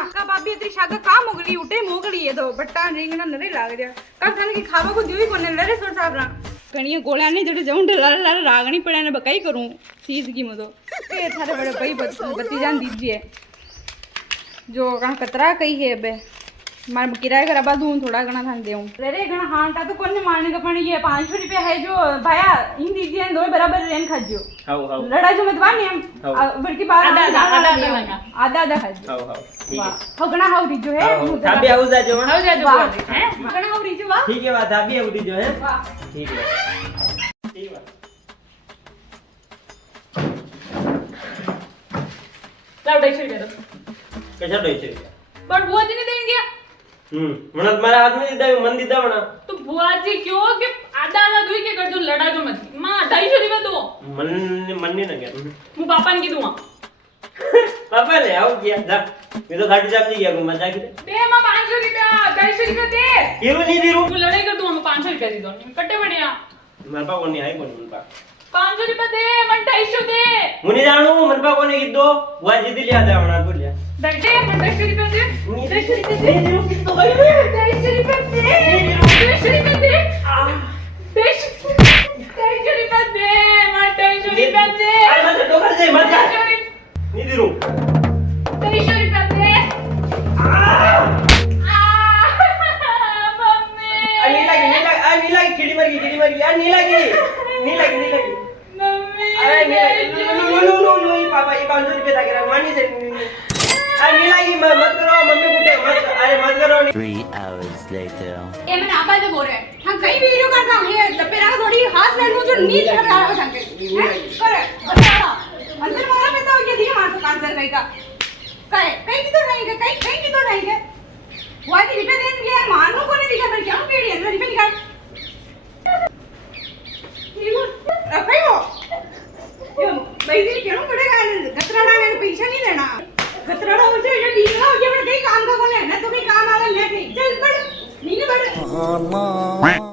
ना का भाभी इतनी शादा का मोगली उठे मोगली है तो बट्टा રીંગણા નરે લાગ રહ્યા કા તને કે ખાવા કો જોઈ કોને લરે સોર સાબરા ઘણીએ ગોળા ને જડે જઉં ઢલા ઢલા રાગણી પડ્યા ને બકાઈ કરું સીઝ કી મતો કે થારે બડે ભાઈ બત્તી જાન દીजिए जो कहाँ कतरा कही है बे मार किराया करा बाद दूँ थोड़ा घना थान देऊँ अरे घना हाँ ता तो कौन ने मारने का पण ये 500 रुपया है जो भाया इन दीजिए दो बराबर रेन खाजो हाउ हाउ लड़ा जो मत बानी हम बल्कि बार आधा आधा खाजो हाउ हाउ ठीक है हगना हाउ दीजो है थाबी आउ जाजो हैं हगना हाउ दीजो वाह ठीक है वाह थाबी आउ दीजो है वाह ठीक है ठीक है लाओ 250 रुपया दो कैसा डोई छे पर बुआ जी ने देंगे મને મારા હાથ में દીધા મન દીધા વણા तो बुआ जी क्यों कि आधा आधा दुई के कर जो लड़ा जो मत मां 250 रुपया दो मन नहीं लगे હું પાપા ને કીધું पापा ने आओ किया जा मैं तो घाटी जाप नहीं गया मैं मजा की दे मां 500 रुपया 250 रुपया दे हीरो नहीं दीरू હું લડાઈ कर दूं हम 500 रुपया दी दो कट्टे बढ़िया मन पा कोनी आई कोनी मन पा 500 रुपया दे मन 250 दे मुनी जानू मन पा कोनी कीधो बुआ जी दी लिया था वणा बोलिया दे मन 250 रुपया दे 250 रुपया दे दीरू कितो गई 250 रुपया दे 250 रुपया दे 250 रुपया दे मन 250 रुपया दे अरे मत डोकर दे मत नहीं दीरू 250 रुपया दे मम्मी नहीं लगी कीड़ी मर गई यार नहीं लगी मम्मी अरे नो पापा ये 500 रुपए था करा मानी से अरे नहीं लगी मत करो मम्मी कुटे मत अरे मत करो 3 hours later. ये मैंने आपा से बोल रहे हम कहीं वीडियो करता हूं ये लपेरा थोड़ी हाथ में मुझे नींद खड़ा हो जाके करे अंदर मारा पे तो ये दिखे मार तो कांसर कहीं का करे कहीं की तो नहीं है वो आज रिपे देन गया मानो को नहीं दिखा पर क्या पीड़ी अंदर रिपे निकाल कहीं हो यो भाई जी क्यों पड़ेगा गतराड़ा ने पैसा नहीं देना गतराड़ा हो जाए ये नीला हो गया पर कहीं काम का कौन है ना तो कहीं काम आवा ले कहीं चल पड़ नीले पड़